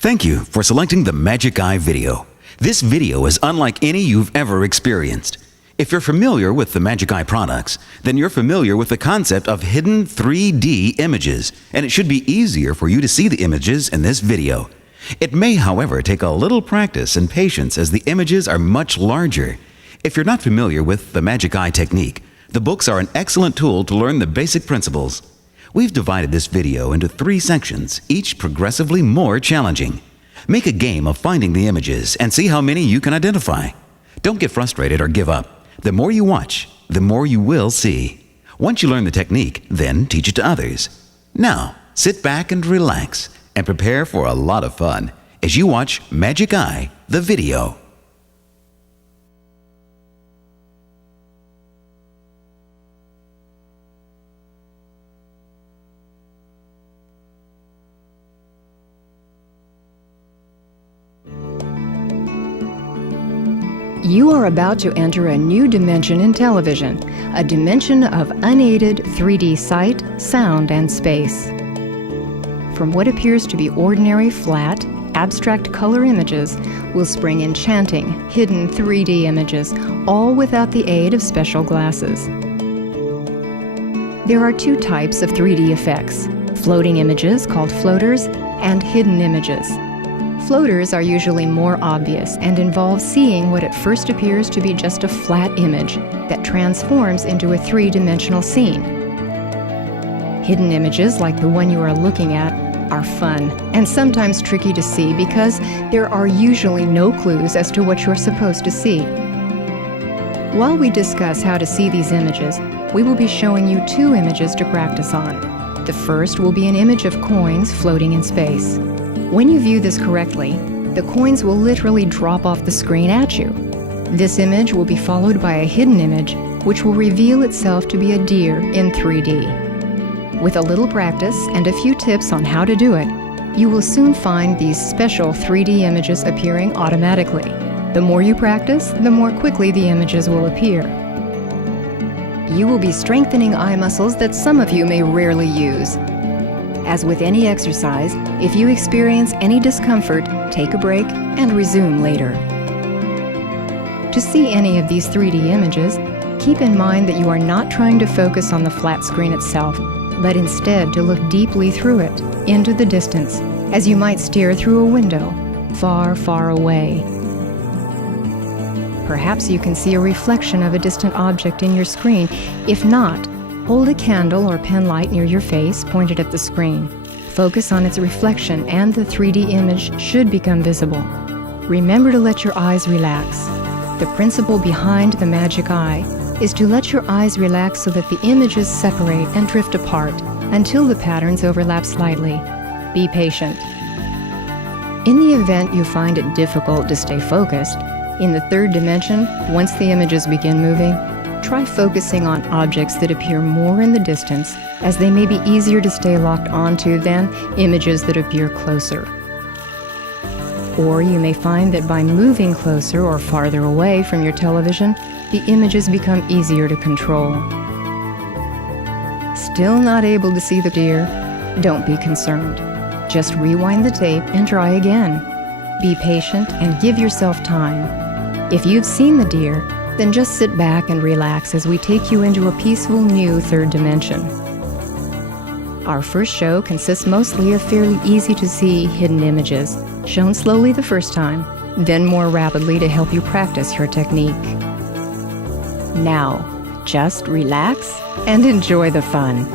Thank you for selecting the Magic Eye video. This video is unlike any you've ever experienced. If you're familiar with the Magic Eye products, then you're familiar with the concept of hidden 3D images, and it should be easier for you to see the images in this video. It may, however, take a little practice and patience as the images are much larger. If you're not familiar with the Magic Eye technique, the books are an excellent tool to learn the basic principles. We've divided this video into 3 sections, each progressively more challenging. Make a game of finding the images and see how many you can identify. Don't get frustrated or give up. The more you watch, the more you will see. Once you learn the technique, then teach it to others. Now, sit back and relax and prepare for a lot of fun as you watch Magic Eye, the video. You are about to enter a new dimension in television, a dimension of unaided 3D sight, sound, and space. From what appears to be ordinary, flat, abstract color images will spring enchanting, hidden 3D images, all without the aid of special glasses. There are 2 types of 3D effects: floating images, called floaters, and hidden images. Floaters are usually more obvious and involve seeing what at first appears to be just a flat image that transforms into a 3-dimensional scene. Hidden images, like the one you are looking at, are fun and sometimes tricky to see because there are usually no clues as to what you're supposed to see. While we discuss how to see these images, we will be showing you 2 images to practice on. The first will be an image of coins floating in space. When you view this correctly, the coins will literally drop off the screen at you. This image will be followed by a hidden image, which will reveal itself to be a deer in 3D. With a little practice and a few tips on how to do it, you will soon find these special 3D images appearing automatically. The more you practice, the more quickly the images will appear. You will be strengthening eye muscles that some of you may rarely use. As with any exercise, if you experience any discomfort, take a break and resume later. To see any of these 3D images, keep in mind that you are not trying to focus on the flat screen itself, but instead to look deeply through it, into the distance, as you might stare through a window, far, far away. Perhaps you can see a reflection of a distant object in your screen. If not, hold a candle or pen light near your face, pointed at the screen. Focus on its reflection and the 3D image should become visible. Remember to let your eyes relax. The principle behind the Magic Eye is to let your eyes relax so that the images separate and drift apart until the patterns overlap slightly. Be patient. In the event you find it difficult to stay focused, in the 3rd dimension, once the images begin moving, try focusing on objects that appear more in the distance, as they may be easier to stay locked onto than images that appear closer. Or you may find that by moving closer or farther away from your television, the images become easier to control. Still not able to see the deer? Don't be concerned. Just rewind the tape and try again. Be patient and give yourself time. If you've seen the deer, then just sit back and relax as we take you into a peaceful new 3rd dimension. Our first show consists mostly of fairly easy to see hidden images, shown slowly the first time, then more rapidly to help you practice your technique. Now, just relax and enjoy the fun.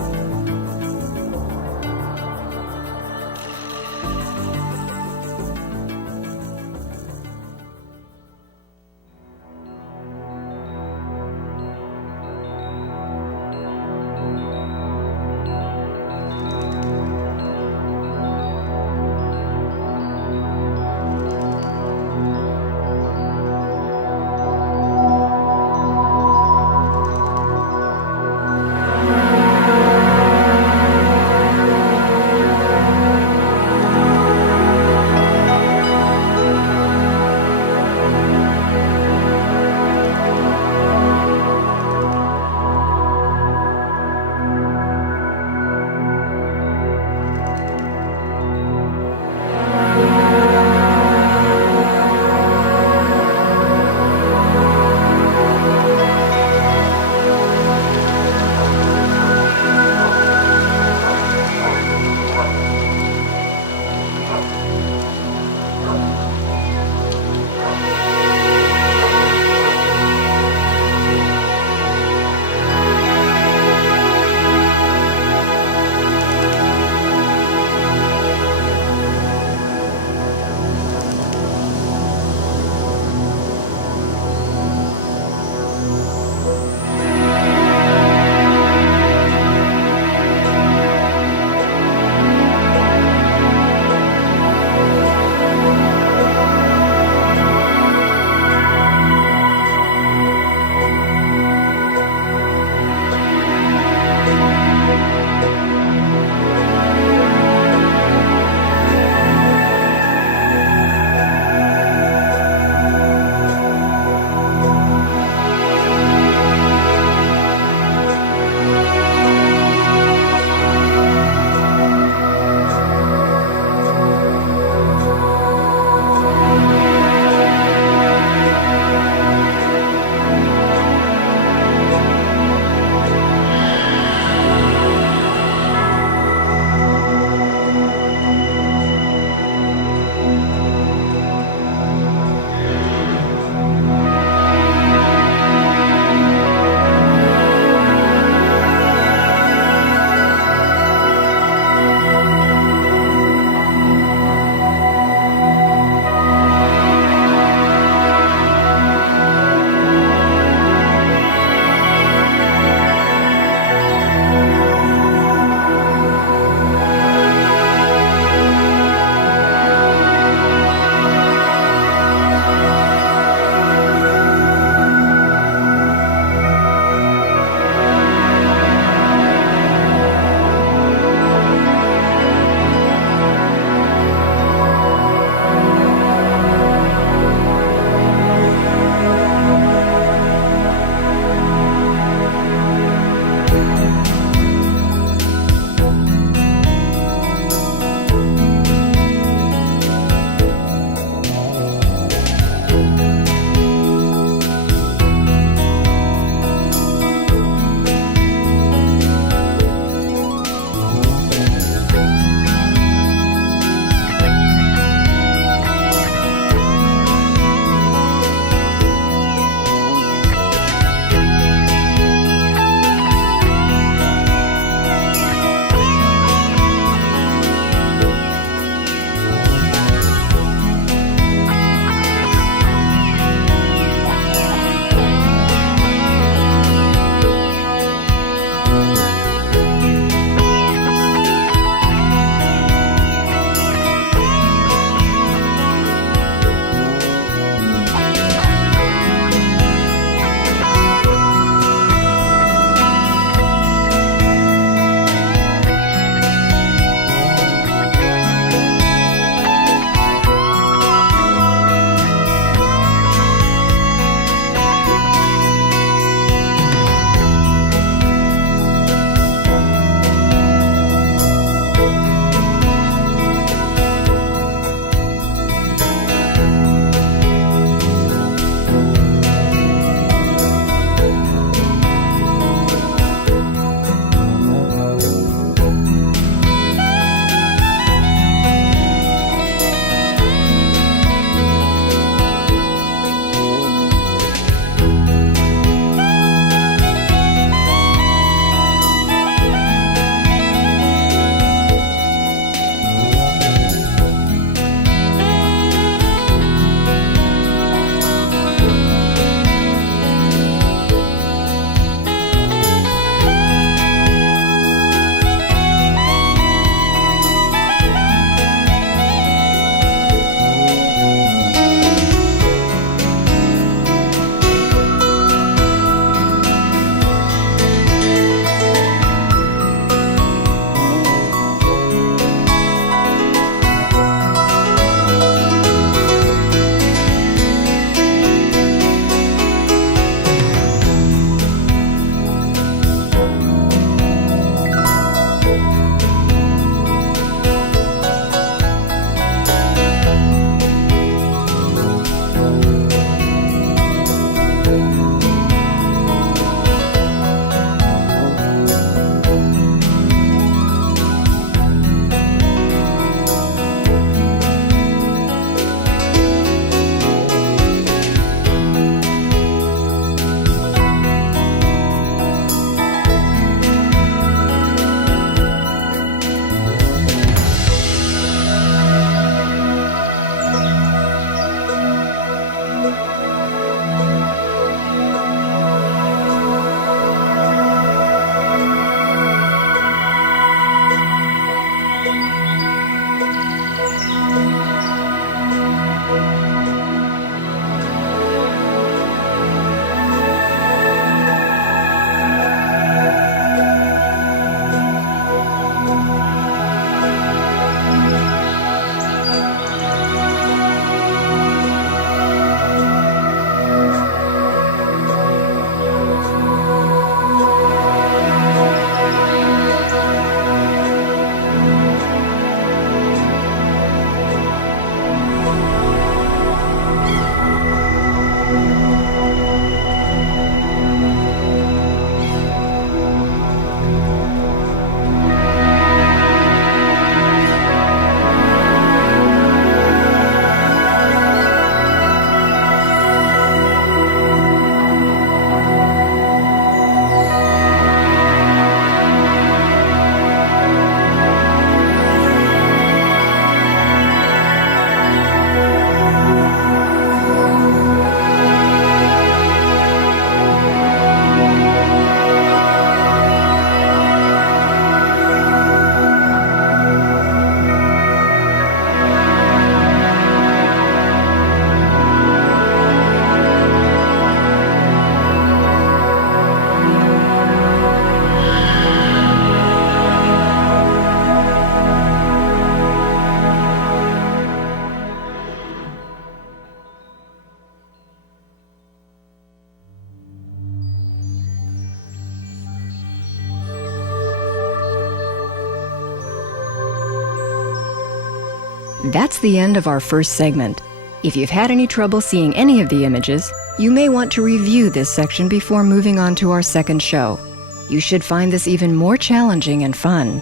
That's the end of our first segment. If you've had any trouble seeing any of the images, you may want to review this section before moving on to our second show. You should find this even more challenging and fun.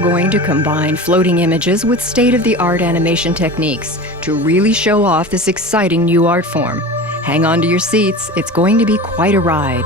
going to combine floating images with state-of-the-art animation techniques to really show off this exciting new art form. Hang on to your seats, it's going to be quite a ride.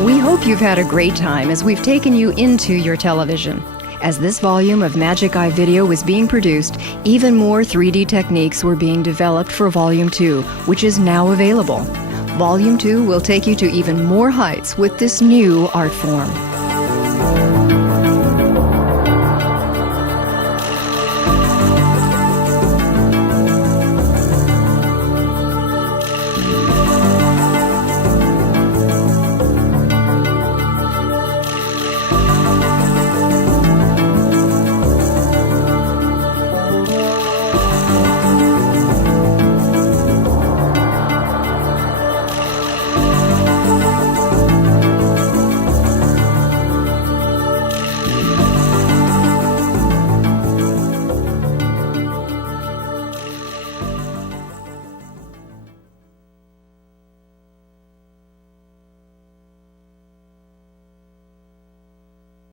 We hope you've had a great time as we've taken you into your television. As this volume of Magic Eye Video was being produced, even more 3D techniques were being developed for Volume 2, which is now available. Volume 2 will take you to even more heights with this new art form.